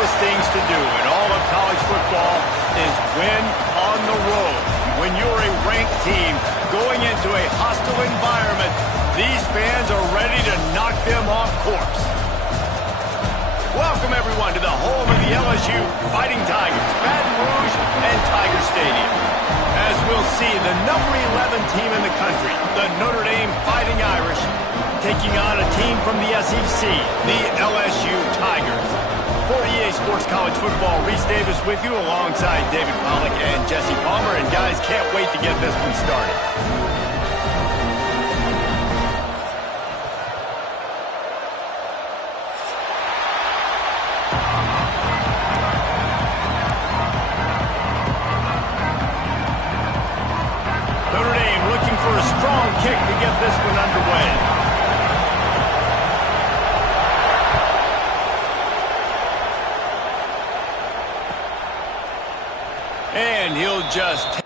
toughest things to do in all of college football is win on the road. When you're a ranked team going into a hostile environment, these fans are ready to knock them off course. Welcome, everyone, to the home of the LSU Fighting Tigers, Baton Rouge and Tiger Stadium. As we'll see, the number 11 team in the country, the Notre Dame Fighting Irish, taking on a team from the SEC, the LSU Tigers. For EA Sports College Football, Reese Davis with you alongside David Pollack and Jesse Palmer. And guys, can't wait to get this one started. Notre Dame looking for a strong kick to get this one underway. And he'll just...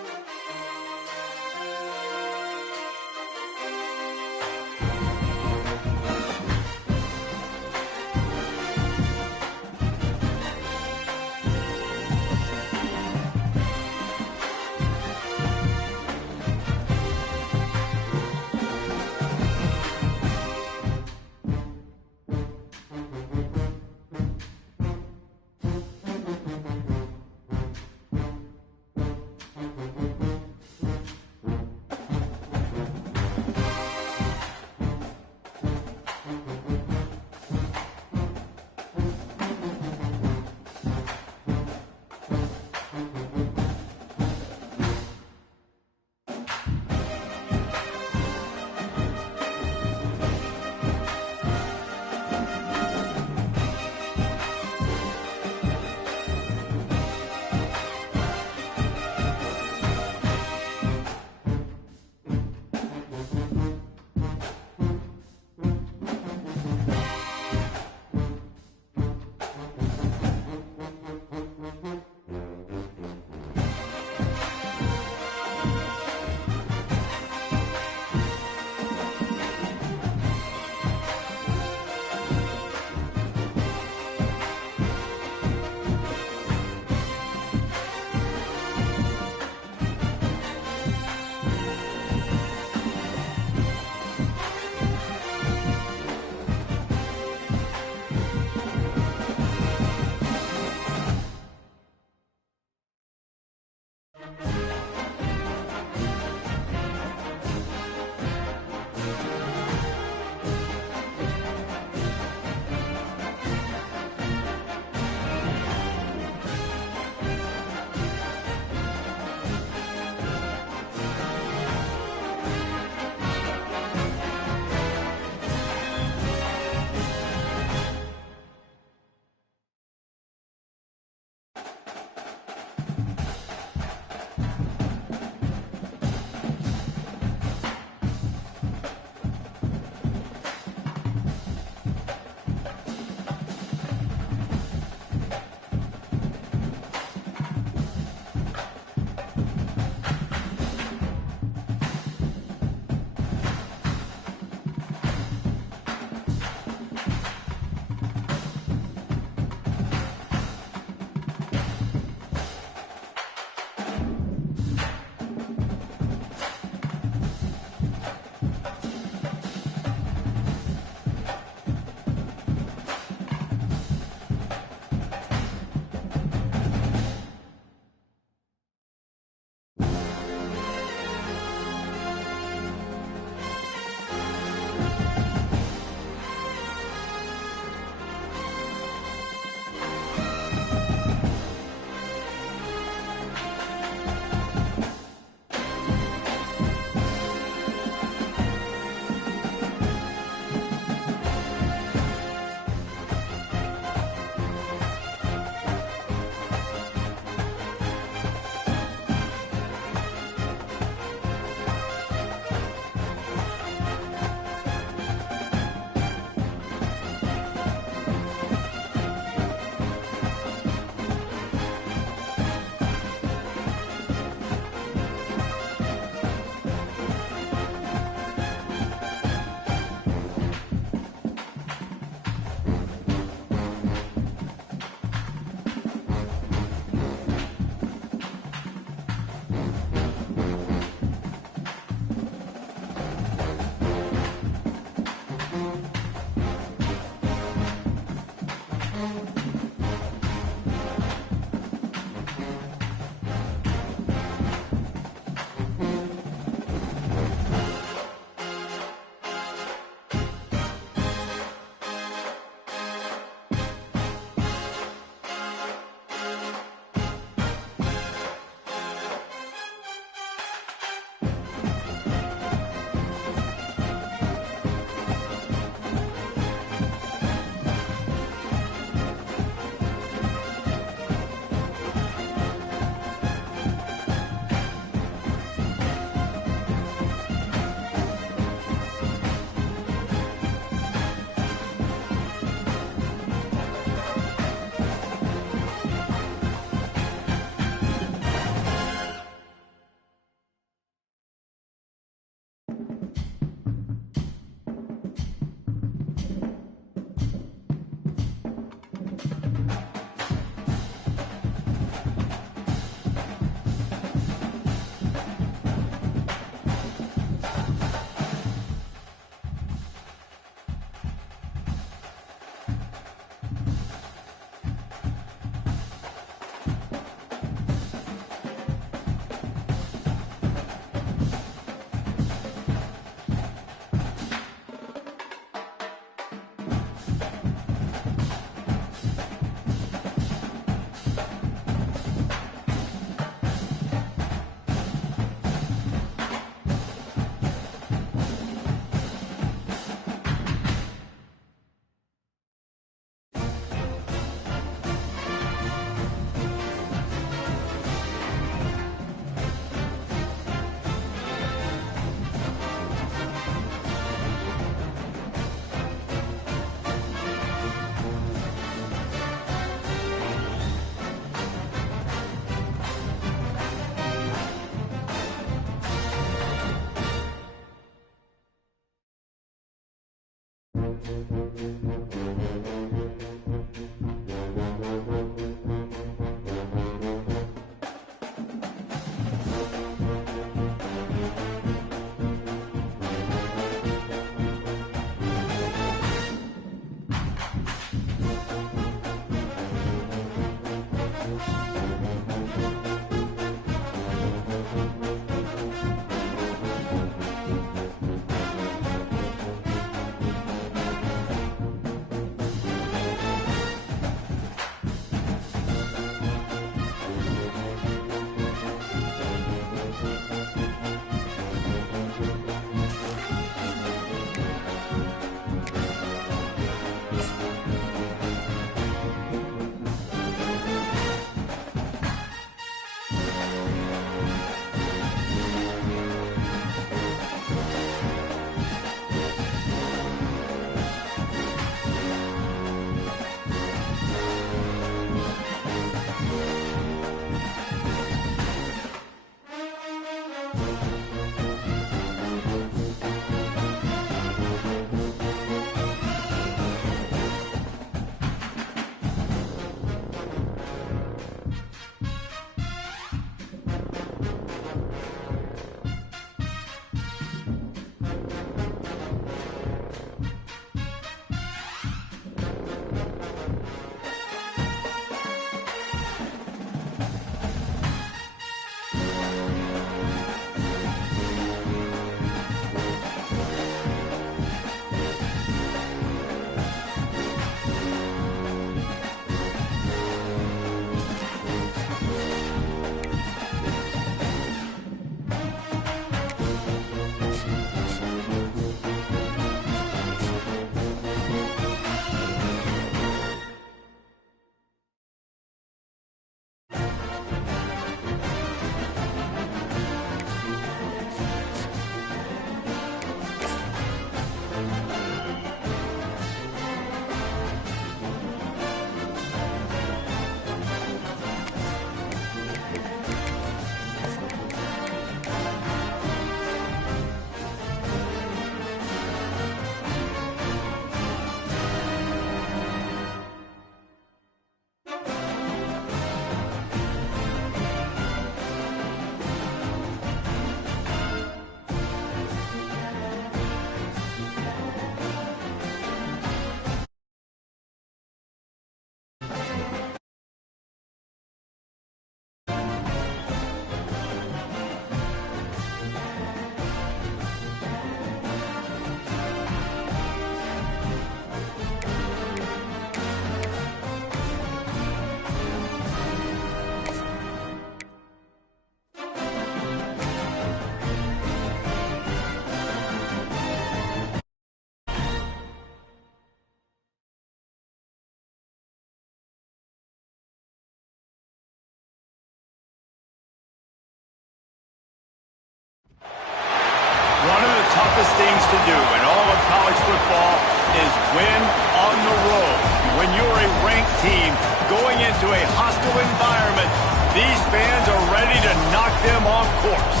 toughest things to do in all of college football is win on the road. When you're a ranked team going into a hostile environment, these fans are ready to knock them off course.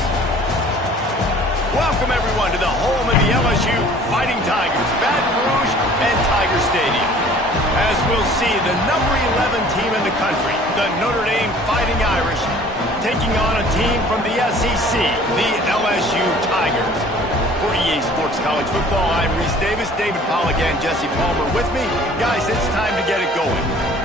Welcome, everyone, to the home of the LSU Fighting Tigers, Baton Rouge and Tiger Stadium. As we'll see, the number 11 team in the country, the Notre Dame Fighting Irish, taking on a team from the SEC, the LSU Tigers. For EA Sports College Football, I'm Reese Davis, David Pollack, and Jesse Palmer with me. Guys, it's time to get it going.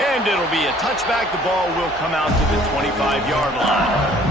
And it'll be a touchback. The ball will come out to the 25-yard line.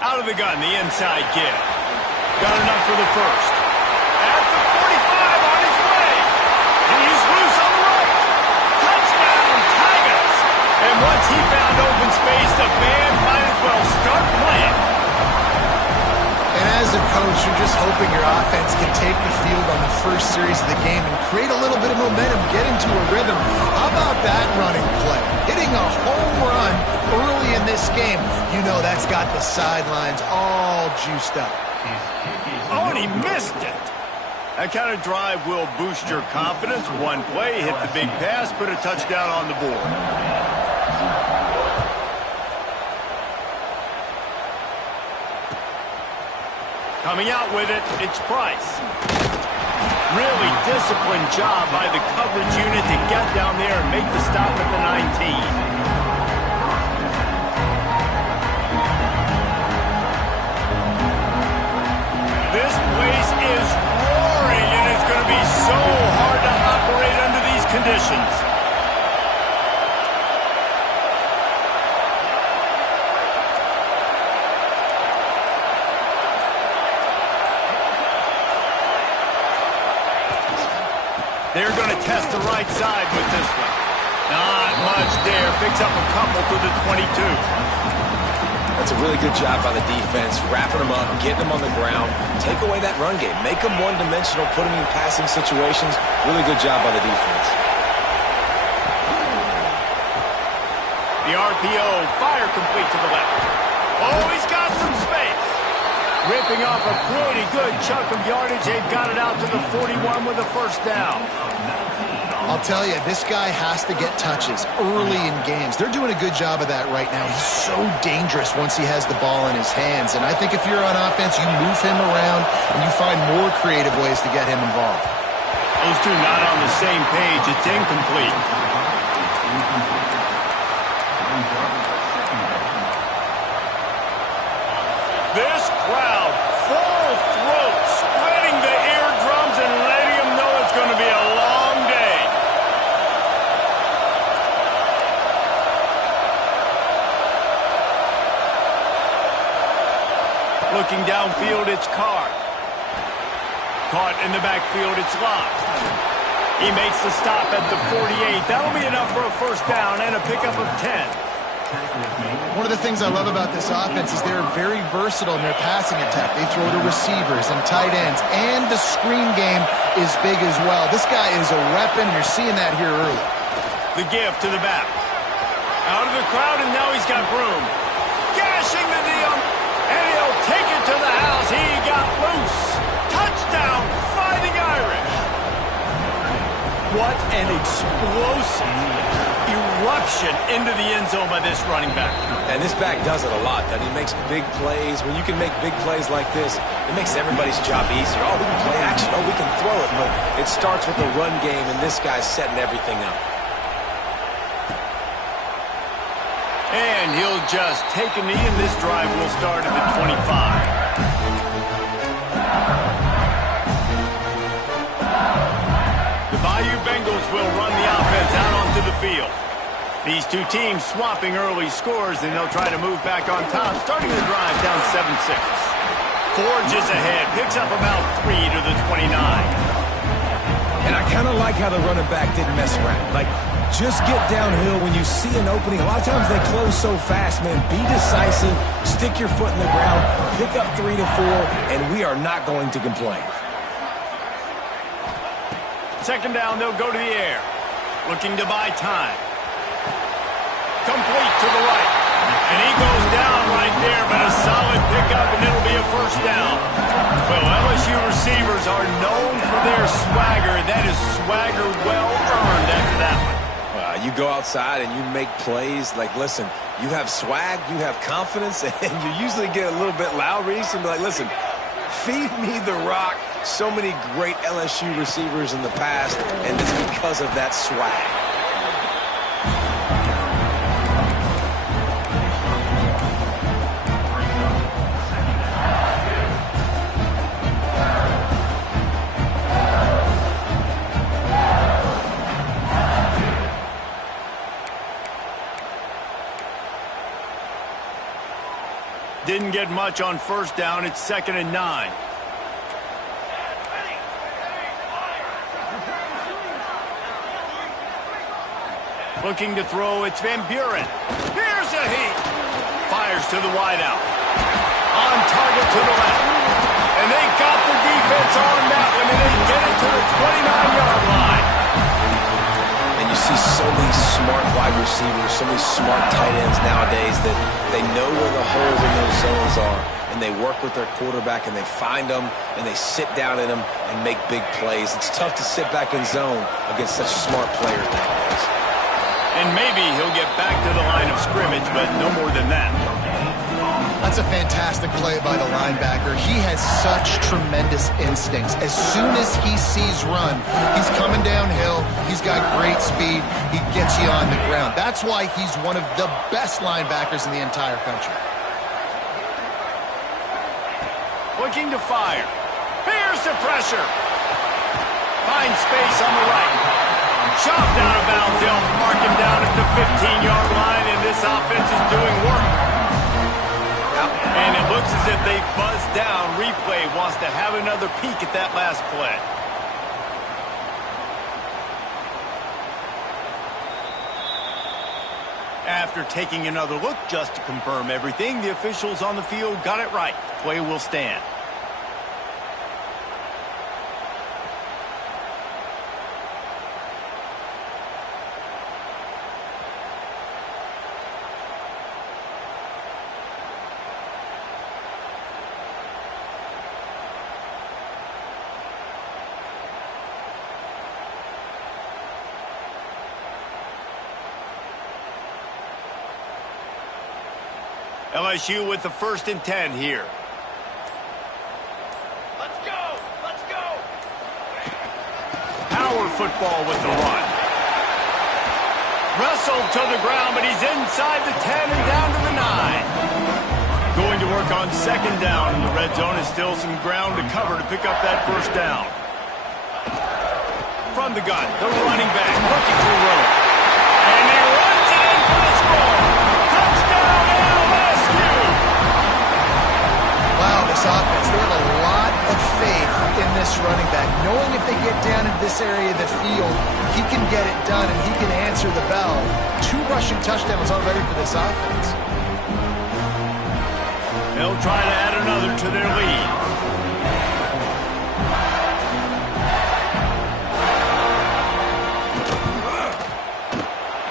Out of the gun, the inside give. Got enough for the first. At the 45, on his way. And he's loose on the right. Touchdown, Tigers. And once he found open space, the band might as well start playing. And as a coach, you're just hoping your offense can take the field on the first series of the game and create a little bit of momentum, get into a rhythm. How about that running play? Hitting a home run early in this game. You know that's got the sidelines all juiced up. Oh, and he missed it. That kind of drive will boost your confidence. One play, hit the big pass, put a touchdown on the board. Coming out with it, it's Price. Really disciplined job by the coverage unit to get down there and make the stop at the 19. This place is roaring, and it's going to be so hard to operate under these conditions. They're going to test the right side with this one. Not much there. Picks up a couple to the 22. That's a really good job by the defense, wrapping them up, getting them on the ground. Take away that run game. Make them one-dimensional, put them in passing situations. Really good job by the defense. The RPO, fire complete to the left. Oh, he's got some space. Ripping off a pretty good chunk of yardage. They've got it out to the 41 with a first down. I'll tell you, this guy has to get touches early in games. They're doing a good job of that right now. He's so dangerous once he has the ball in his hands. And I think if you're on offense, you move him around and you find more creative ways to get him involved. Those two not on the same page. It's incomplete. This crowd, full throat, spreading the eardrums and letting them know it's going to be a long day. Looking downfield, it's Carr. Caught in the backfield, it's Locke. He makes the stop at the 48. That'll be enough for a first down and a pickup of 10. One of the things I love about this offense is they're very versatile in their passing attack. They throw to receivers and tight ends, and the screen game is big as well. This guy is a weapon, and you're seeing that here early. The give to the back. Out of the crowd, and now he's got room. Gashing the deal, and he'll take it to the house. He got loose. Touchdown, Fighting Irish. What an explosive eruption into the end zone by this running back. And this back does it a lot. That he makes big plays. When you can make big plays like this, it makes everybody's job easier. Oh, we can play action. Oh, we can throw it. But it starts with the run game, and this guy's setting everything up. And he'll just take a knee, and this drive will start at the 25. The Bayou Bengals will run the offense out onto the field. These two teams swapping early scores, and they'll try to move back on top, starting the drive down 7-6. Forges ahead, picks up about 3 to the 29. And I kind of like how the running back didn't mess around. Like, just get downhill when you see an opening. A lot of times they close so fast, man. Be decisive, stick your foot in the ground, pick up 3 to 4, and we are not going to complain. Second down, they'll go to the air. Looking to buy time. Complete to the right. And he goes down right there, but a solid pickup, and it'll be a first down. Well, LSU receivers are known for their swagger. That is swagger well earned after that one. You go outside and you make plays. Like, listen, you have swag, you have confidence, and you usually get a little bit loud, Reese, and be like, listen, feed me the rock. So many great LSU receivers in the past, and it's because of that swag. Didn't get much on first down. It's 2nd and 9. Looking to throw, it's Van Buren. Here's a heat. Fires to the wideout. On target to the left. And they got the defense on that one, and they get it to the 29-yard line. And you see so many smart wide receivers, so many smart tight ends nowadays that they know where the holes in those zones are, and they work with their quarterback, and they find them, and they sit down in them and make big plays. It's tough to sit back in zone against such smart players nowadays. And maybe he'll get back to the line of scrimmage, but no more than that. That's a fantastic play by the linebacker. He has such tremendous instincts. As soon as he sees run, he's coming downhill. He's got great speed. He gets you on the ground. That's why he's one of the best linebackers in the entire country. Looking to fire. Here's the pressure. Finds space on the right. Chopped out of bounds. They'll mark him down at the 15-yard line, and this offense is doing work. And it looks as if they buzzed down. Replay wants to have another peek at that last play. After taking another look just to confirm everything, the officials on the field got it right. Play will stand. LSU with the 1st and 10 here. Let's go! Let's go! Power football with the run. Wrestled to the ground, but he's inside the 10 and down to the 9. Going to work on 2nd down, and the red zone is still some ground to cover to pick up that 1st down. From the gun, the running back looking for room. And he runs it in for the score. Touchdown, LSU! Wow, this offense, they have a lot of faith in this running back, knowing if they get down into this area of the field, he can get it done and he can answer the bell. 2 rushing touchdowns already for this offense. They'll try to add another to their lead.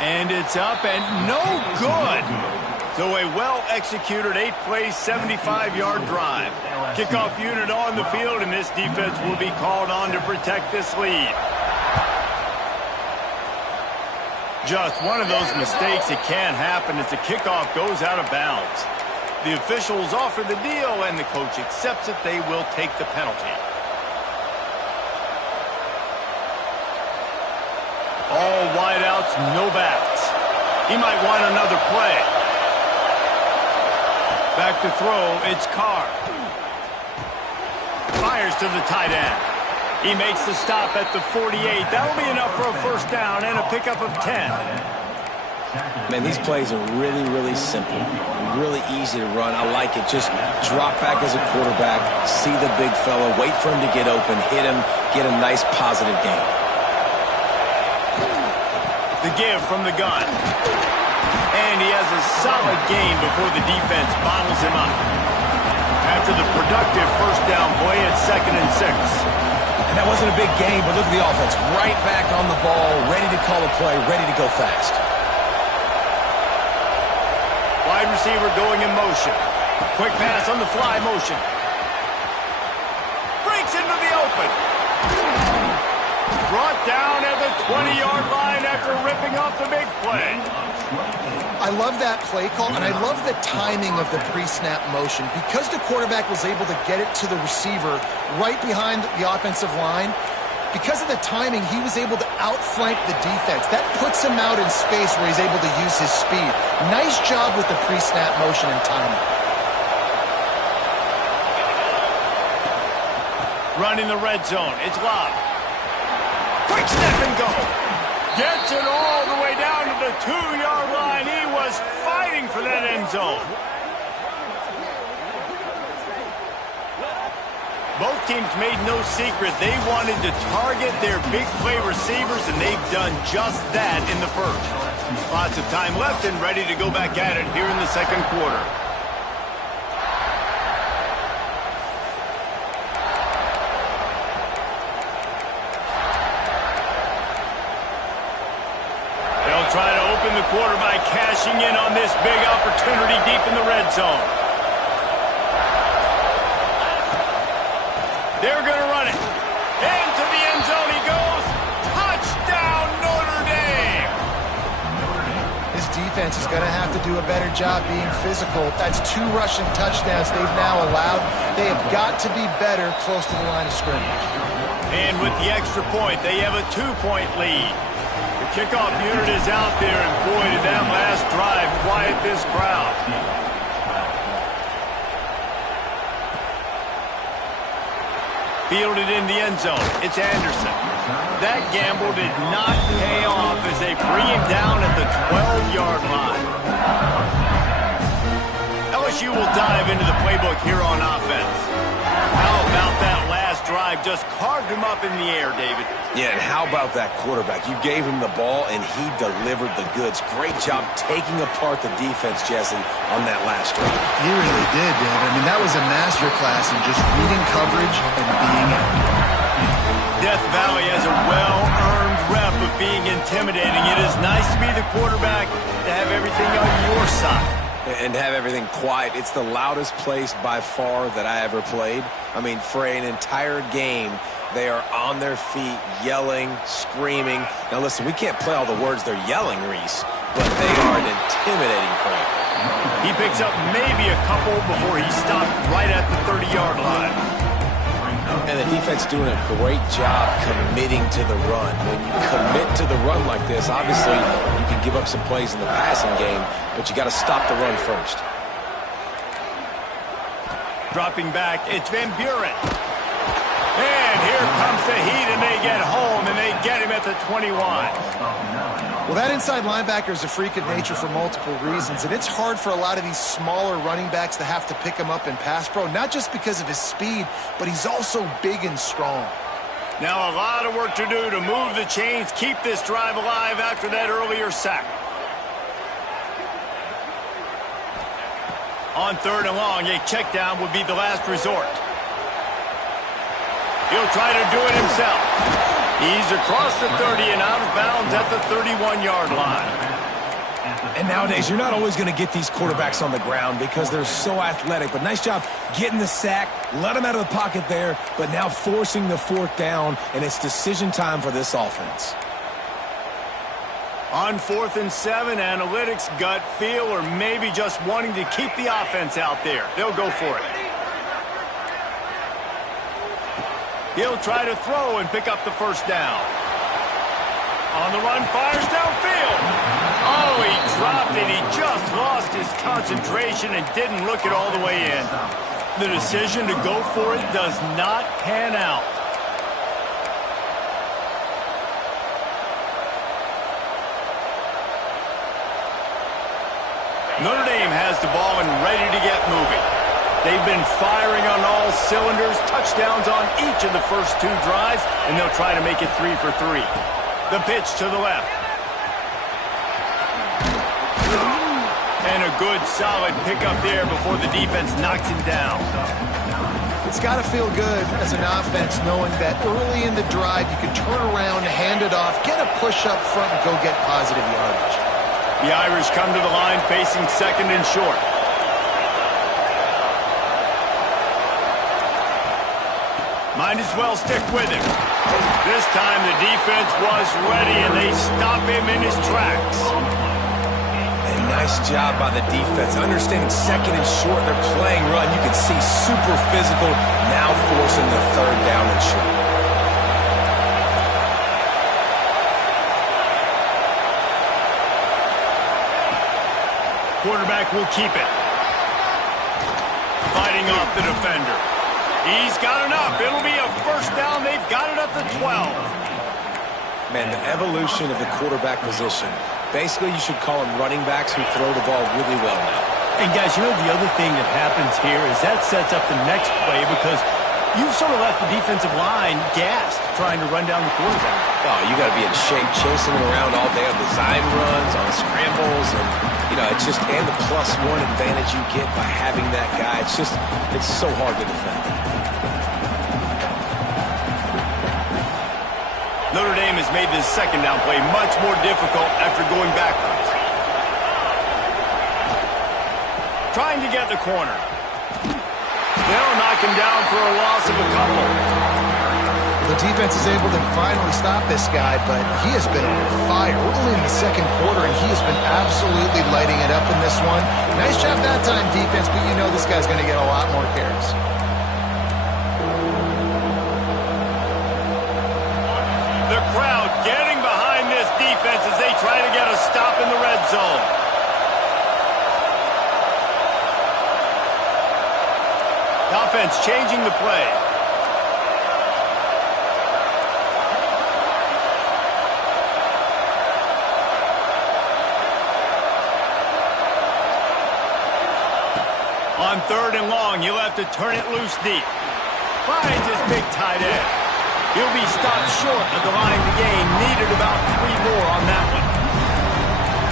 And it's up and no good. So a well-executed 8-play, 75-yard drive. Kickoff unit on the field, and this defense will be called on to protect this lead. Just one of those mistakes that can happen as the kickoff goes out of bounds. The officials offer the deal, and the coach accepts it. They will take the penalty. All wideouts, no backs. He might want another play. Back to throw, it's Carr. Fires to the tight end. He makes the stop at the 48. That'll be enough for a first down and a pickup of 10. Man, these plays are really, really simple. Really easy to run. I like it. Just drop back as a quarterback, see the big fella, wait for him to get open, hit him, get a nice positive gain. The give from the gun. And he has a solid gain before the defense bottles him up. After the productive first down play, it's 2nd and 6. And that wasn't a big gain, but look at the offense. Right back on the ball, ready to call a play, ready to go fast. Wide receiver going in motion. Quick pass on the fly motion. Breaks into the open. Brought down at the 20-yard line after ripping off the big play. I love that play call, and I love the timing of the pre-snap motion. Because the quarterback was able to get it to the receiver right behind the offensive line, because of the timing, he was able to outflank the defense. That puts him out in space where he's able to use his speed. Nice job with the pre-snap motion and timing. Running the red zone. It's Love. Quick step and go. Gets it all the way down to the 2-yard line. He was fighting for that end zone. Both teams made no secret. They wanted to target their big play receivers, and they've done just that in the first. Lots of time left and ready to go back at it here in the second quarter. They'll try to open the quarter by cashing in on this big opportunity deep in the red zone. They're going to run it. Into the end zone he goes. Touchdown, Notre Dame. This defense is going to have to do a better job being physical. That's 2 rushing touchdowns they've now allowed. They have got to be better close to the line of scrimmage. And with the extra point, they have a 2-point lead. The kickoff unit is out there, and boy, did that last drive quiet this crowd. Fielded in the end zone. It's Anderson. That gamble did not pay off as they bring him down at the 12-yard line. LSU will dive into the playbook here on offense. How about that last drive? Just carved him up in the air, David. Yeah, and how about that quarterback? You gave him the ball, and he delivered the goods. Great job taking apart the defense, Jesse, on that last drive. He really did, David. I mean, that was a masterclass in just reading coverage and being accurate. Death Valley has a well-earned rep of being intimidating. It is nice to be the quarterback, to have everything on your side. And have everything quiet. It's the loudest place by far that I ever played. I mean, for an entire game, they are on their feet, yelling, screaming. Now, listen, we can't play all the words they're yelling, Reese, but they are an intimidating crowd. He picks up maybe a couple before he stopped right at the 30-yard line. And the defense doing a great job committing to the run. When you commit to the run like this, obviously you can give up some plays in the passing game, but you got to stop the run first. Dropping back, it's Van Buren. And here comes the heat, and they get home, and they get him at the 21. Well, that inside linebacker is a freak of nature for multiple reasons, and it's hard for a lot of these smaller running backs to have to pick him up in pass pro, not just because of his speed, but he's also big and strong. Now a lot of work to do to move the chains, keep this drive alive after that earlier sack. On 3rd and long, a check down would be the last resort. He'll try to do it himself. He's across the 30 and out of bounds at the 31-yard line. And nowadays, you're not always going to get these quarterbacks on the ground because they're so athletic. But nice job getting the sack, let him out of the pocket there, but now forcing the 4th down, and it's decision time for this offense. On 4th and 7, analytics, gut feel, or maybe just wanting to keep the offense out there. They'll go for it. He'll try to throw and pick up the 1st down. On the run, fires downfield. Oh, he dropped it. He just lost his concentration and didn't look it all the way in. The decision to go for it does not pan out. Notre Dame has the ball and ready to get moving. They've been firing on all cylinders, touchdowns on each of the first 2 drives, and they'll try to make it 3 for 3. The pitch to the left. And a good, solid pickup there before the defense knocks him down. It's got to feel good as an offense knowing that early in the drive you can turn around, hand it off, get a push up front, and go get positive yardage. The Irish come to the line facing 2nd and short. Might as well stick with him. This time the defense was ready, and they stop him in his tracks. And nice job by the defense. Understanding 2nd and short, they're playing run. You can see super physical, now forcing the 3rd down and short. Quarterback will keep it. Fighting off the defender. He's got enough. It'll be a 1st down. They've got it at the 12. Man, the evolution of the quarterback position. Basically, you should call them running backs who throw the ball really well now. And, guys, you know the other thing that happens here is that sets up the next play because you've sort of left the defensive line gassed trying to run down the quarterback. Oh, you got to be in shape chasing him around all day on design runs, on scrambles, and, you know, it's just, and the +1 advantage you get by having that guy. It's so hard to defend. Notre Dame has made this 2nd down play much more difficult after going backwards. Trying to get the corner. They'll knock him down for a loss of a couple. The defense is able to finally stop this guy, but he has been on fire early in the 2nd quarter, and he has been absolutely lighting it up in this one. Nice job that time, defense, but you know this guy's going to get a lot more carries. The crowd getting behind this defense as they try to get a stop in the red zone. The offense changing the play. On 3rd and long, he'll have to turn it loose deep. Finds his big tight end. He'll be stopped short of the line to gain. Needed about 3 more on that one.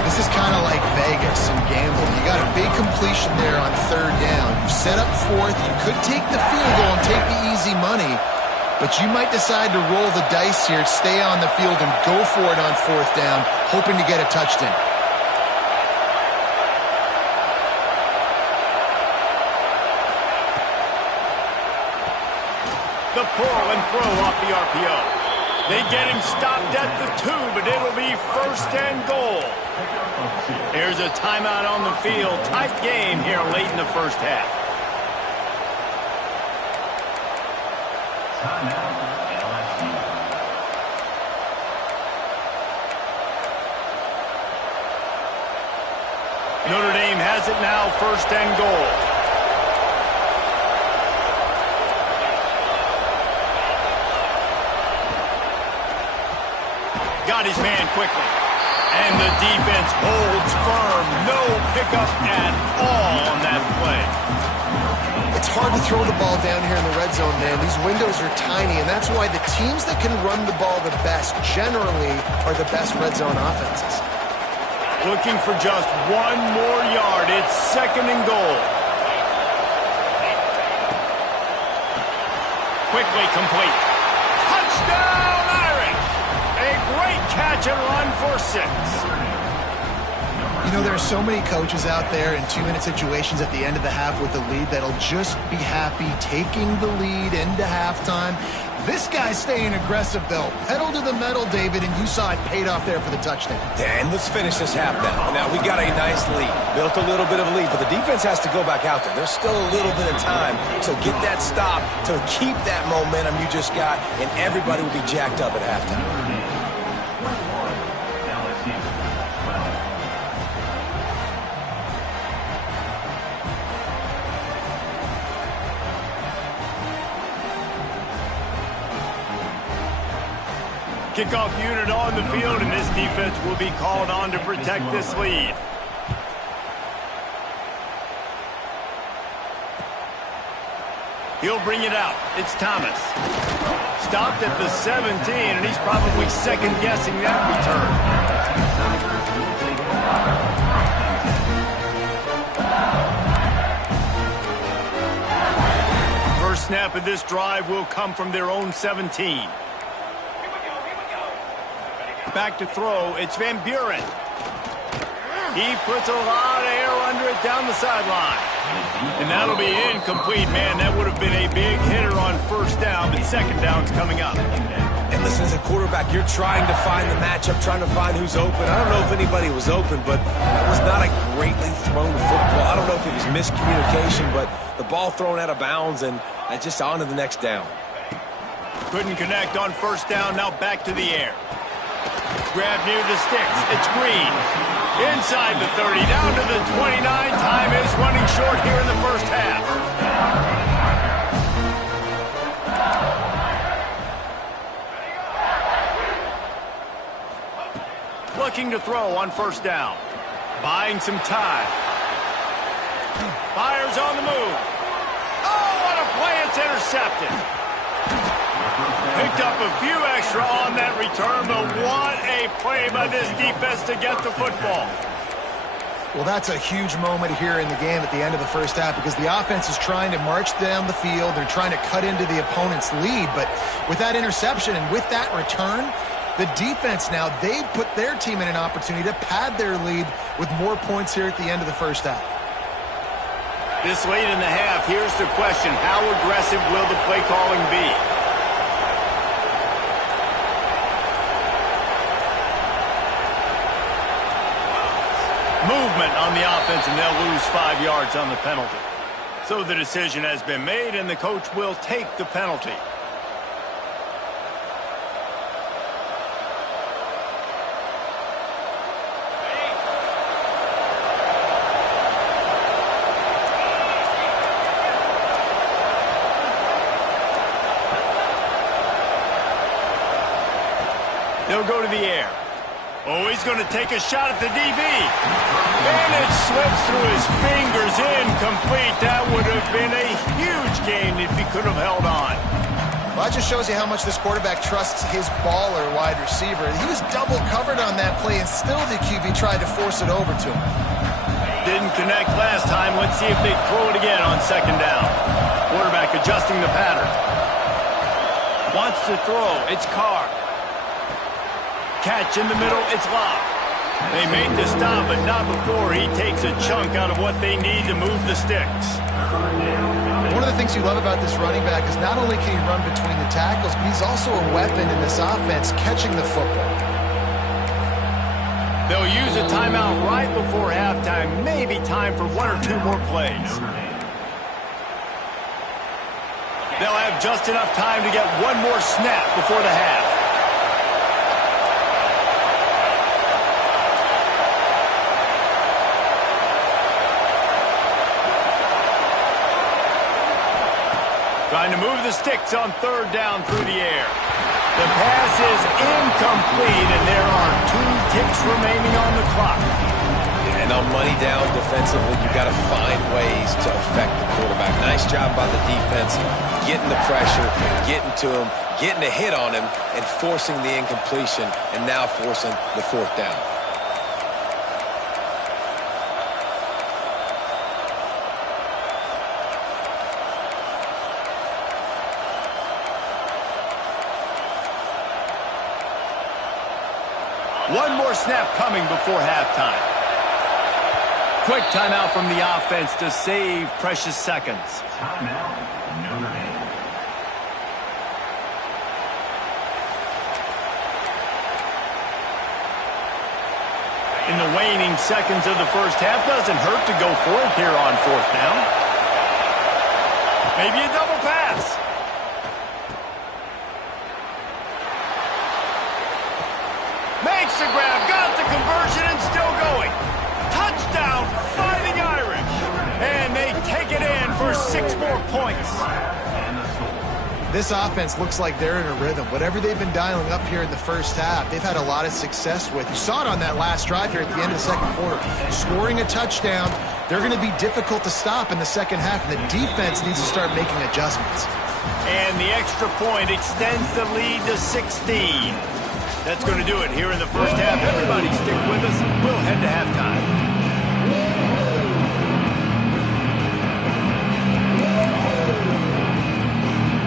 This is kind of like Vegas and gambling. You got a big completion there on 3rd down. You set up 4th. You could take the field goal and take the easy money, but you might decide to roll the dice here, stay on the field, and go for it on 4th down, hoping to get a touchdown. The pull and throw off the RPO. They get him stopped at the 2, but it'll be 1st and goal. Here's a timeout on the field. Tight game here late in the 1st half. Notre Dame has it now, 1st and goal. Got his man quickly. And the defense holds firm. No pickup at all on that play. It's hard to throw the ball down here in the red zone, man. These windows are tiny, and that's why the teams that can run the ball the best generally are the best red zone offenses. Looking for just 1 more yard. It's 2nd and goal. quickly complete. Touchdown, Irish! A great catch and run for 6. You know, there are so many coaches out there in 2-minute situations at the end of the half with the lead that'll just be happy taking the lead into halftime. This guy's staying aggressive, though. Pedal to the metal, David, and you saw it paid off there for the touchdown. And let's finish this half now. Now, we got a nice lead. Built a little bit of a lead, but the defense has to go back out there. There's still a little bit of time. So get that stop to keep that momentum you just got, and everybody will be jacked up at halftime. Kickoff unit on the field, and this defense will be called on to protect this lead. He'll bring it out. It's Thomas. Stopped at the 17, and he's probably second-guessing that return. First snap of this drive will come from their own 17. Back to throw, it's Van Buren. He puts a lot of air under it down the sideline. And that'll be incomplete, man. That would have been a big hitter on first down, but second down's coming up. And listen, as a quarterback, you're trying to find the matchup, trying to find who's open. I don't know if anybody was open, but that was not a greatly thrown football. I don't know if it was miscommunication, but the ball thrown out of bounds, and just on to the next down. Couldn't connect on first down, now back to the air. Grab near the sticks. It's Green. Inside the 30, down to the 29. Time is running short here in the first half. Looking to throw on first down. Buying some time. Fires on the move. Oh, what a play. It's intercepted. Picked up a few extra on that return, but what a play by this defense to get the football. Well, that's a huge moment here in the game at the end of the first half because the offense is trying to march down the field. They're trying to cut into the opponent's lead, but with that interception and with that return, the defense now, they've put their team in an opportunity to pad their lead with more points here at the end of the first half. This late in the half, here's the question. How aggressive will the play calling be? Movement on the offense, and they'll lose 5 yards on the penalty. So the decision has been made, and the coach will take the penalty. They'll go to the air. Oh, he's going to take a shot at the DB. And it slips through his fingers, incomplete. That would have been a huge gain if he could have held on. Well, that just shows you how much this quarterback trusts his baller wide receiver. He was double covered on that play, and still the QB tried to force it over to him. Didn't connect last time. Let's see if they throw it again on second down. Quarterback adjusting the pattern. Wants to throw. It's Carr. Catch in the middle, it's Locke. They made the stop, but not before he takes a chunk out of what they need to move the sticks. One of the things you love about this running back is not only can he run between the tackles, but he's also a weapon in this offense, catching the football. They'll use a timeout right before halftime, maybe time for 1 or 2 more plays. They'll have just enough time to get 1 more snap before the half. Trying to move the sticks on third down through the air. The pass is incomplete, and there are 2 ticks remaining on the clock. And on money down defensively, you've got to find ways to affect the quarterback. Nice job by the defense, getting the pressure, getting to him, getting a hit on him, and forcing the incompletion, and now forcing the 4th down. One more snap coming before halftime. Quick timeout from the offense to save precious seconds. Timeout, Notre Dame. In the waning seconds of the first half, doesn't hurt to go for it here on fourth down. Maybe a double pass. Makes the grab, got the conversion, and still going. Touchdown, Fighting Irish. And they take it in for 6 more points. This offense looks like they're in a rhythm. Whatever they've been dialing up here in the first half, they've had a lot of success with. You saw it on that last drive here at the end of the second quarter. Scoring a touchdown, they're going to be difficult to stop in the second half, and the defense needs to start making adjustments. And the extra point extends the lead to 16. That's going to do it here in the first half. Everybody stick with us. We'll head to halftime.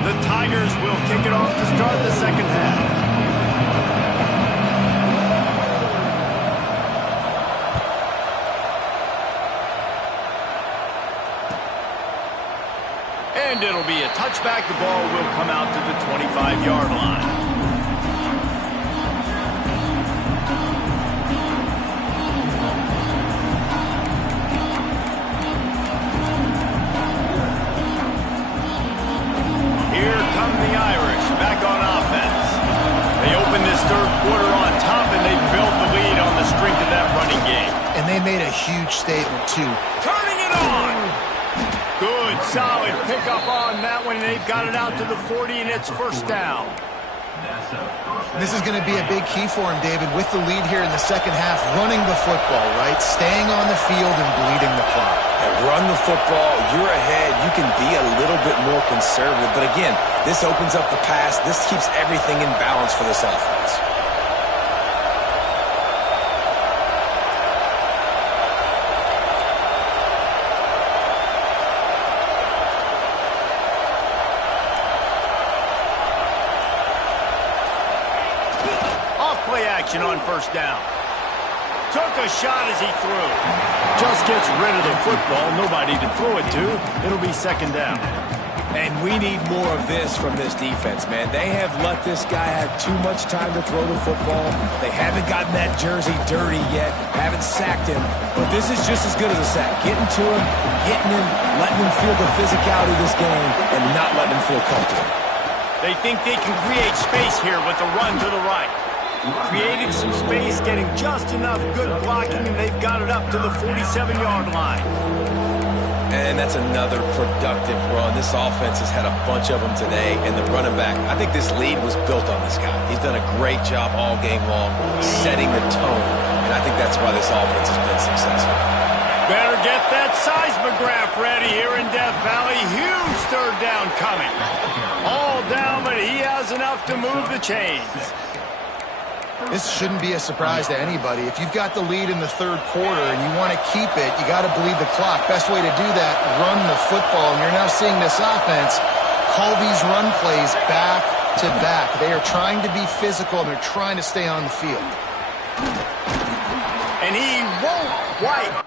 The Tigers will kick it off to start the second half. And it'll be a touchback. The ball will come out to the 25-yard line. They made a huge statement, too. Turning it on! Good, solid pickup on that one. They've got it out to the 40, and it's first down. This is going to be a big key for him, David, with the lead here in the second half, running the football, right? Staying on the field and bleeding the clock. Yeah, run the football. You're ahead. You can be a little bit more conservative. But again, this opens up the pass. This keeps everything in balance for this offense. On first down. Took a shot as he threw. Just gets rid of the football. Nobody to throw it to. It'll be second down. And we need more of this from this defense, man. They have let this guy have too much time to throw the football. They haven't gotten that jersey dirty yet. Haven't sacked him. But this is just as good as a sack. Getting to him, hitting him, letting him feel the physicality of this game, and not letting him feel comfortable. They think they can create space here with the run to the right. Creating some space, getting just enough good blocking, and they've got it up to the 47-yard line. And that's another productive run. This offense has had a bunch of them today, and the running back, I think this lead was built on this guy. He's done a great job all game long, setting the tone, and I think that's why this offense has been successful. Better get that seismograph ready here in Death Valley. Huge third down coming. All down, but he has enough to move the chains. This shouldn't be a surprise to anybody. If you've got the lead in the third quarter and you want to keep it, you got to bleed the clock. Best way to do that, run the football. And you're now seeing this offense call these run plays back to back. They are trying to be physical, and they're trying to stay on the field. And he won't quite.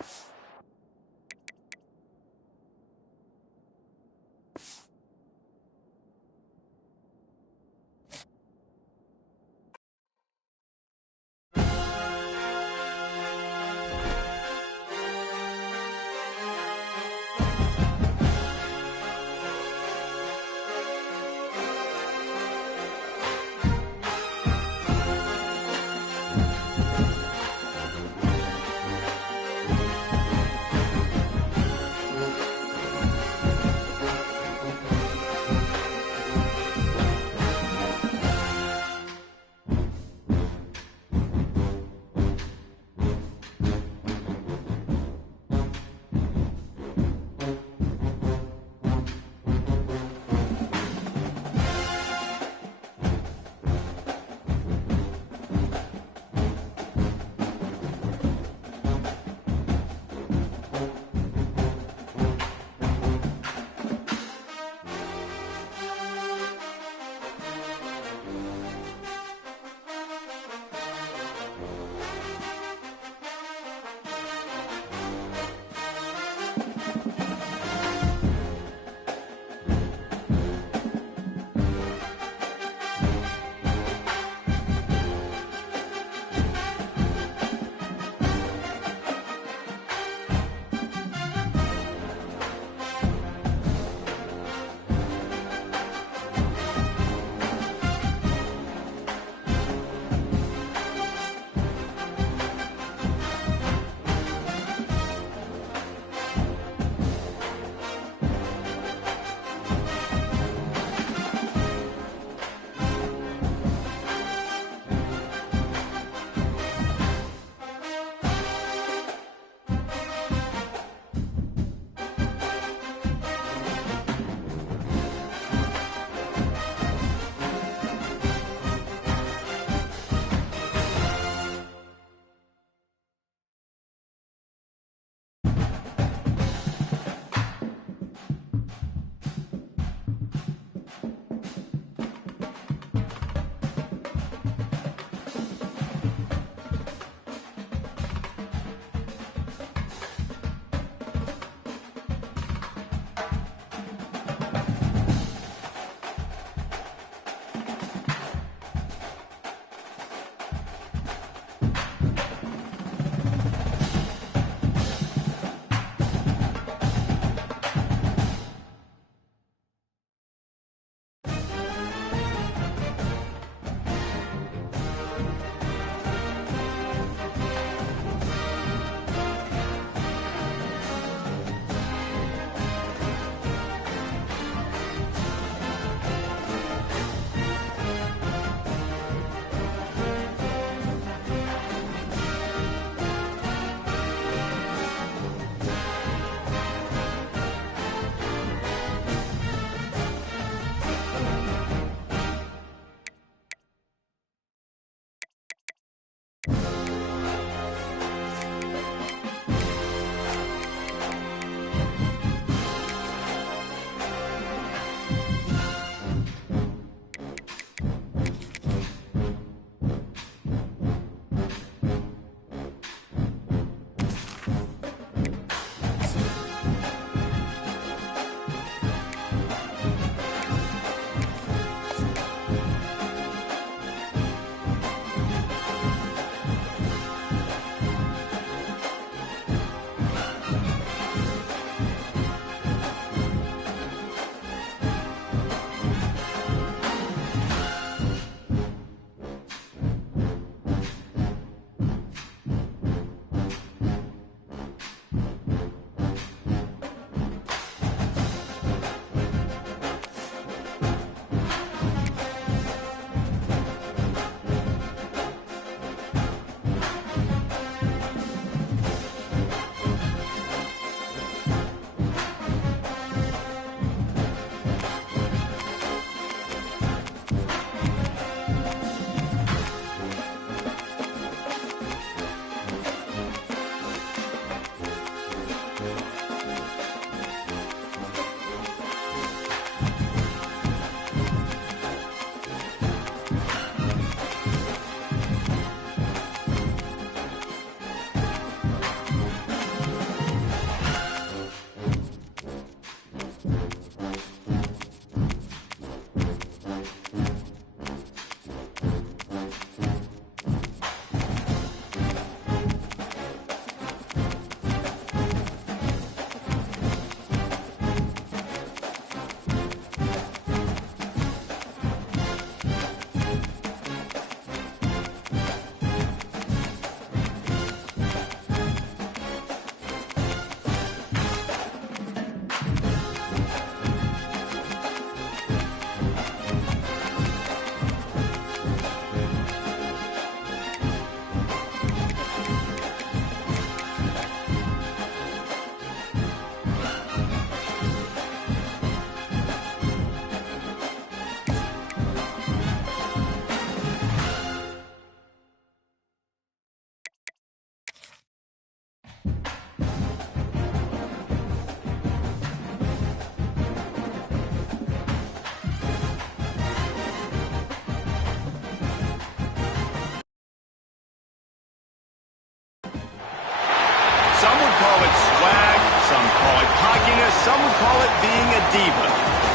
call it being a diva.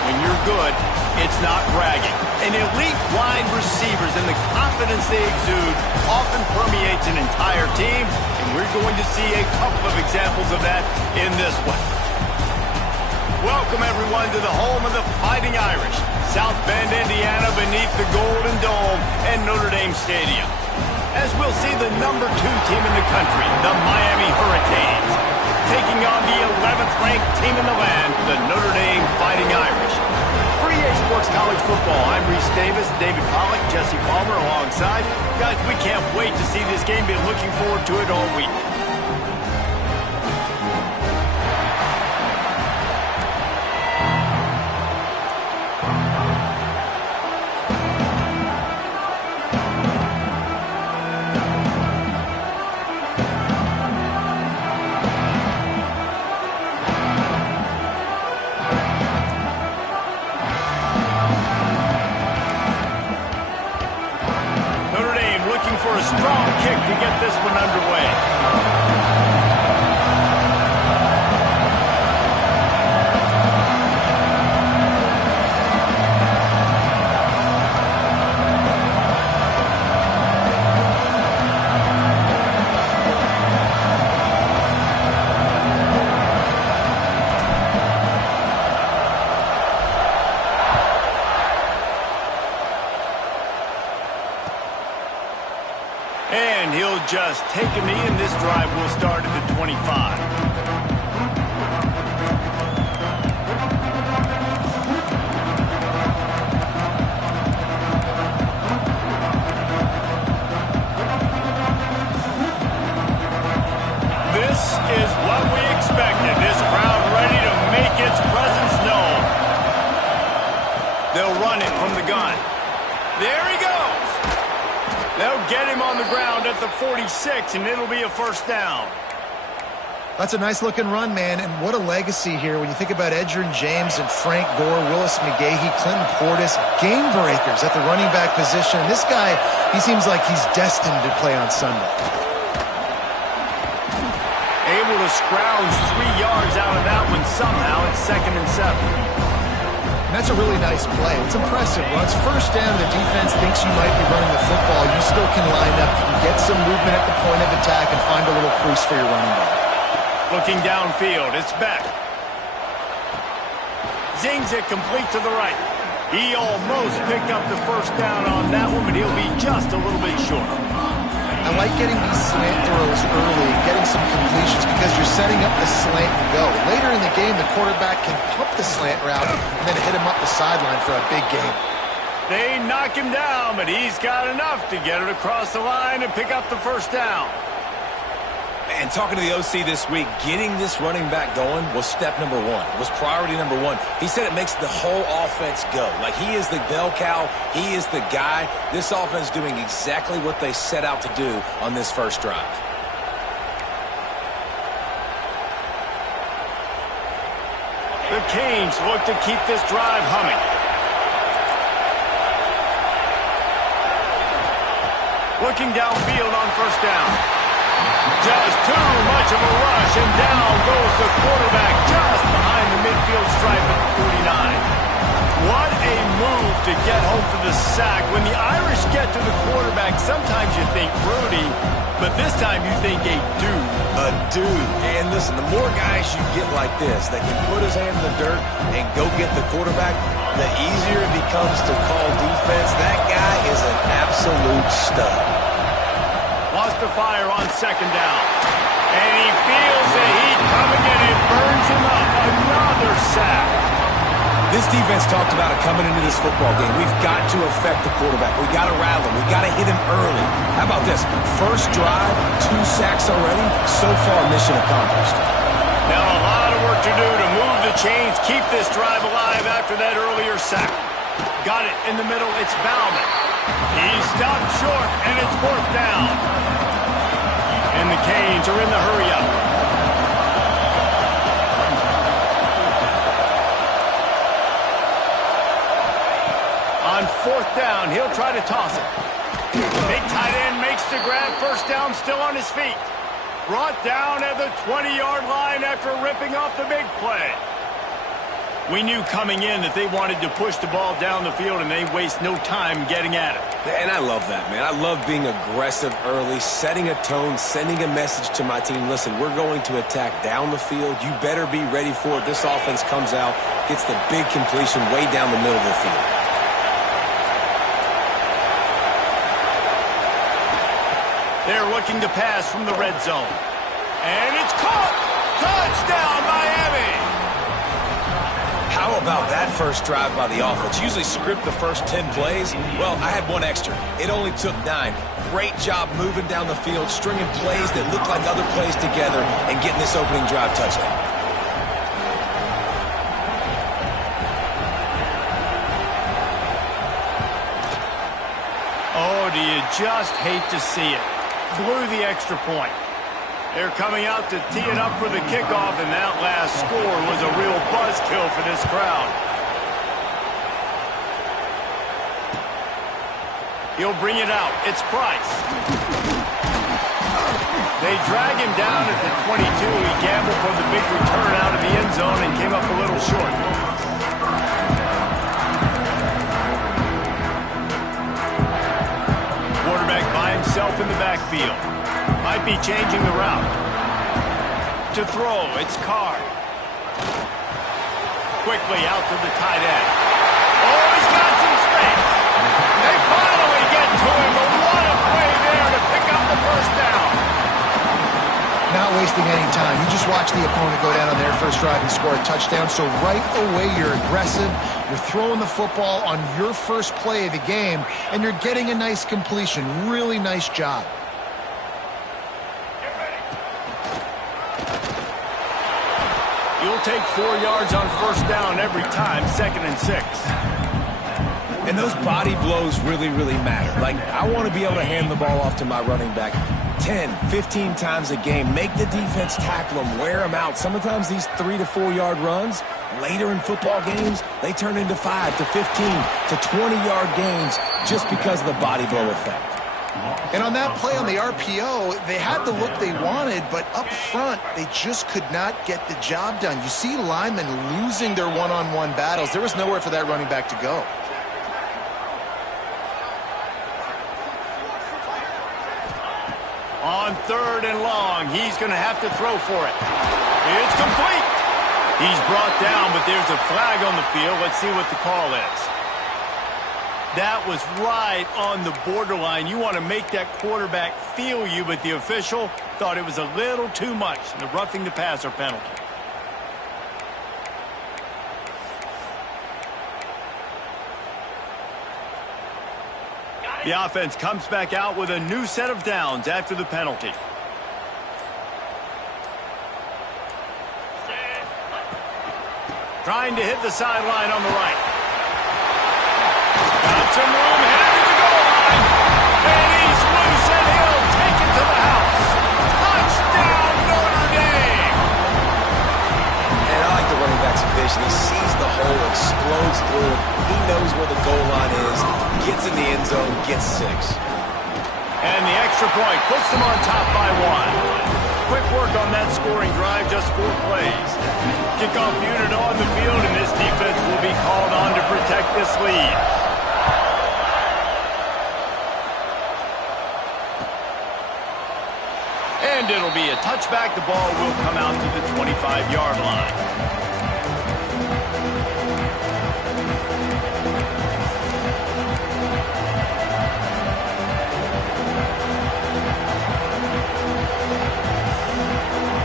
When you're good, it's not bragging. And elite wide receivers and the confidence they exude often permeates an entire team, and we're going to see a couple of examples of that in this one. Welcome, everyone, to the home of the Fighting Irish, South Bend, Indiana, beneath the Golden Dome and Notre Dame Stadium. As we'll see the #2 team in the country, the Miami Hurricanes, taking on the 11th ranked team in the land, the Notre Dame Fighting Irish. For EA Sports College Football, I'm Reese Davis, David Pollack, Jesse Palmer alongside. Guys, we can't wait to see this game. Been looking forward to it all week. For a strong kick to get this one underway. And he'll just take a knee, and this drive will start at the 25. This is what we expected. This crowd ready to make its presence known. They'll run it from the gun. There he goes. They'll get him on the ground at the 46, and it'll be a first down. That's a nice-looking run, man, and what a legacy here when you think about Edgerrin James and Frank Gore, Willis McGahee, Clinton Portis, game breakers at the running back position. This guy, he seems like he's destined to play on Sunday. Able to scrounge 3 yards out of that one somehow. It's 2nd and 7. And that's a really nice play. It's impressive. When it's first down, the defense thinks you might be running the football. You still can line up. You can get some movement at the point of attack and find a little crease for your running back. Looking downfield, it's Beck. Zings it complete to the right. He almost picked up the first down on that one, but he'll be just a little bit short. I like getting these slant throws early, getting some completions, because you're setting up the slant to go. Later in the game, the quarterback can pump the slant route and then hit him up the sideline for a big gain. They knock him down, but he's got enough to get it across the line and pick up the first down. And talking to the OC this week, getting this running back going was step number one. It was priority number one. He said it makes the whole offense go. Like, he is the bell cow. He is the guy. This offense doing exactly what they set out to do on this first drive. The Canes look to keep this drive humming. Looking downfield on first down. Just too much of a rush, and down goes the quarterback just behind the midfield stripe at the 49. What a move to get home for the sack. When the Irish get to the quarterback, sometimes you think Rudy, but this time you think a dude. A dude. And listen, the more guys you get like this that can put his hand in the dirt and go get the quarterback, the easier it becomes to call defense. That guy is an absolute stud. Lost the fire on second down. And he feels the heat coming, and it burns him up. Another sack. This defense talked about it coming into this football game. We've got to affect the quarterback. We've got to rattle him. We've got to hit him early. How about this? First drive, 2 sacks already. So far, mission accomplished. Now a lot of work to do to move the chains, keep this drive alive after that earlier sack. Got it in the middle. It's Bauman. He stopped short, and it's 4th down. And the Canes are in the hurry-up. On 4th down, he'll try to toss it. Big tight end makes the grab. First down, still on his feet. Brought down at the 20-yard line after ripping off the big play. We knew coming in that they wanted to push the ball down the field, and they waste no time getting at it. And I love that, man. I love being aggressive early, setting a tone, sending a message to my team. Listen, we're going to attack down the field. You better be ready for it. This offense comes out, gets the big completion way down the middle of the field. They're looking to pass from the red zone. And it's caught! Touchdown, Miami! How about that first drive by the offense? Usually script the first 10 plays. Well, I had one extra. It only took 9. Great job moving down the field, stringing plays that look like other plays together, and getting this opening drive touchdown. Oh, do you just hate to see it? Blew the extra point. They're coming out to tee it up for the kickoff, and that last score was a real buzzkill for this crowd. He'll bring it out. It's Price. They drag him down at the 22. He gambled for the big return out of the end zone and came up a little short. Quarterback by himself in the backfield. Might be changing the route. To throw, it's Carr. Quickly out to the tight end. Oh, he's got some space. They finally get to him, but what a play there to pick up the first down. Not wasting any time. You just watch the opponent go down on their first drive and score a touchdown. So right away, you're aggressive. You're throwing the football on your first play of the game, and you're getting a nice completion. Really nice job. You'll take 4 yards on first down every time, 2nd and 6. And those body blows really, really matter. Like, I want to be able to hand the ball off to my running back 10, 15 times a game. Make the defense tackle them, wear them out. Sometimes these 3 to 4 yard runs, later in football games, they turn into 5 to 15 to 20-yard gains just because of the body blow effect. And on that play on the RPO, they had the look they wanted, but up front, they just could not get the job done. You see linemen losing their one-on-one battles. There was nowhere for that running back to go. On 3rd and long, he's going to have to throw for it. It's complete. He's brought down, but there's a flag on the field. Let's see what the call is. That was right on the borderline. You want to make that quarterback feel you, but the official thought it was a little too much. The roughing the passer penalty. The offense comes back out with a new set of downs after the penalty. Trying to hit the sideline on the right. Got some room, headed to the goal line. And he's loose, and he'll take it to the house. Touchdown, Notre Dame! And I like the running back's vision. He sees the hole, explodes through it. He knows where the goal line is, gets in the end zone, gets 6. And the extra point puts them on top by 1. Quick work on that scoring drive, just 4 plays. Kickoff unit on the field, and this defense will be called on to protect this lead. And it'll be a touchback. The ball will come out to the 25-yard line.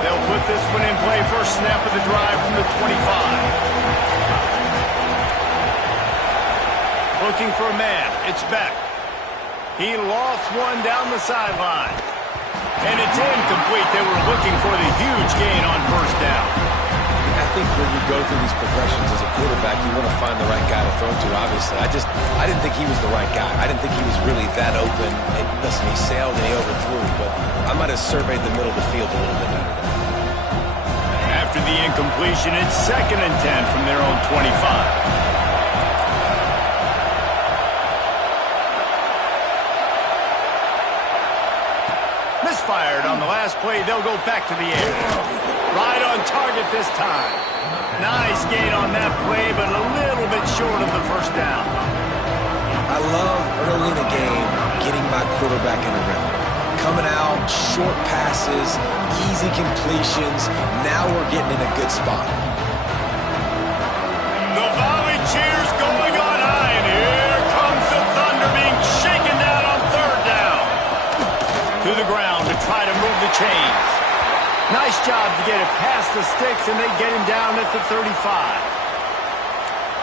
They'll put this one in play. First snap of the drive from the 25. Looking for a man. It's Beck. He lost one down the sideline. And it's incomplete. They were looking for the huge gain on first down. I think when you go through these progressions as a quarterback, you want to find the right guy to throw to, obviously. I didn't think he was the right guy. I didn't think he was really that open. And listen, he sailed and he overthrew, but I might have surveyed the middle of the field a little bit better there. After the incompletion, it's 2nd and 10 from their own 25. Misfired on the last play. They'll go back to the air. Right on target this time. Nice gain on that play, but a little bit short of the first down. I love early in the game getting my quarterback in a rhythm. Coming out, short passes, easy completions. Now we're getting in a good spot. The volley cheers going on high, and here comes the Thunder being shaken down on third down. To the ground to try to move the chains. Nice job to get it past the sticks, and they get him down at the 35.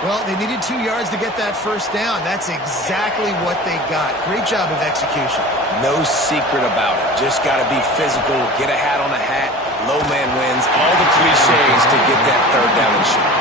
Well, they needed 2 yards to get that first down. That's exactly what they got. Great job of execution. No secret about it. Just got to be physical, get a hat on a hat, low man wins, all the cliches to get that third down and short.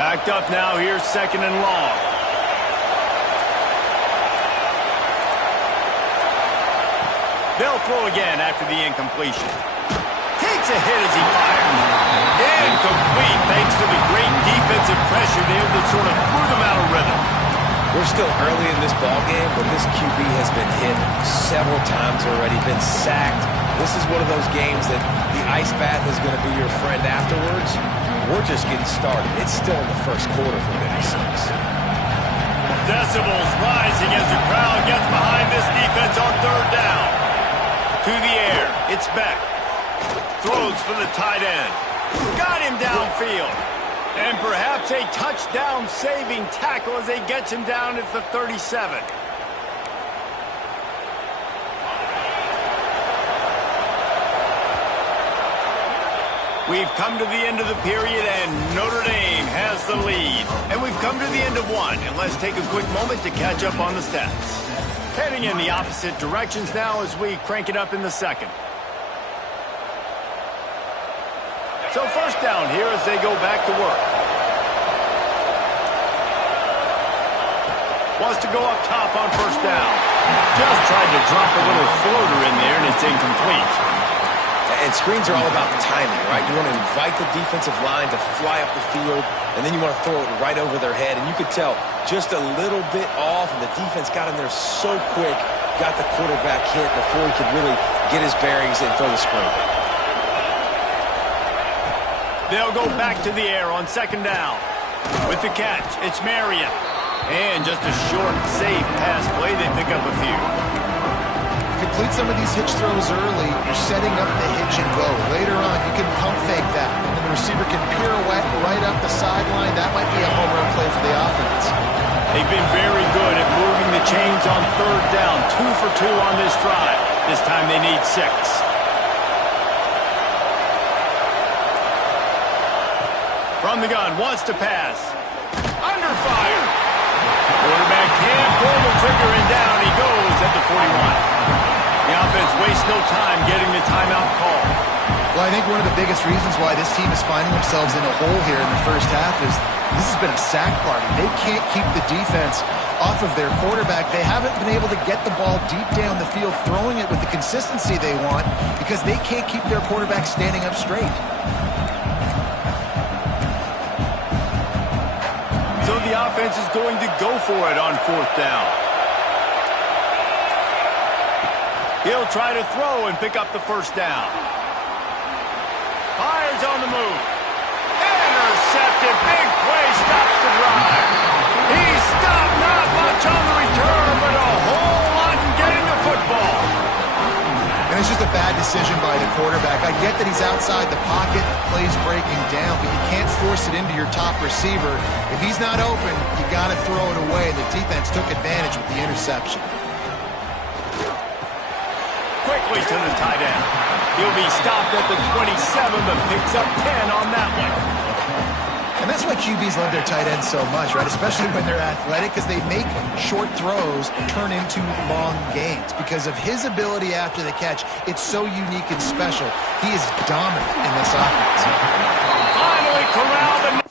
Backed up now, here's second and long. They'll throw again after the incompletion. Takes a hit as he fires. Incomplete thanks to the great defensive pressure there that sort of threw them out of rhythm. We're still early in this ballgame, but this QB has been hit several times already, been sacked. This is one of those games that the ice bath is going to be your friend afterwards. We're just getting started. It's still in the first quarter for goodness sakes. Decibels rising as the crowd gets behind this defense on third down. To the air, it's Beck. Throws for the tight end. Got him downfield. And perhaps a touchdown-saving tackle as they get him down at the 37. We've come to the end of the period, and Notre Dame has the lead. And we've come to the end of one, and let's take a quick moment to catch up on the stats. Heading in the opposite directions now as we crank it up in the second. So first down here as they go back to work. Wants to go up top on first down. Just tried to drop a little floater in there, and it's incomplete. And screens are all about timing, right? You want to invite the defensive line to fly up the field, and then you want to throw it right over their head. And you could tell just a little bit off, and the defense got in there so quick, got the quarterback hit before he could really get his bearings and throw the screen. They'll go back to the air on second down. With the catch, it's Marion. And just a short, safe pass play, they pick up a few. Complete some of these hitch throws early, you're setting up the hitch and go. Later on, you can pump fake that, and then the receiver can pirouette right up the sideline. That might be a home run play for the offense. They've been very good at moving the chains on third down. 2 for 2 on this drive. This time they need 6. From the gun, wants to pass. Under fire. Quarterback can't pull the trigger, and down he goes at the 41. The offense wastes no time getting the timeout call. Well, I think one of the biggest reasons why this team is finding themselves in a hole here in the first half is this has been a sack party. They can't keep the defense off of their quarterback. They haven't been able to get the ball deep down the field, throwing it with the consistency they want because they can't keep their quarterback standing up straight. So the offense is going to go for it on fourth down. He'll try to throw and pick up the first down. Fires on the move. Intercepted. Big play stops the drive. He stopped, not much on the return, but a whole lot in getting the football. And it's just a bad decision by the quarterback. I get that he's outside the pocket, plays breaking down, but you can't force it into your top receiver. If he's not open, you got to throw it away. The defense took advantage with the interception. Quickly to the tight end. He'll be stopped at the 27, but picks up 10 on that one. And that's why QBs love their tight ends so much, right? Especially when they're athletic, because they make short throws turn into long gains. Because of his ability after the catch, it's so unique and special. He is dominant in this offense. Finally corralled.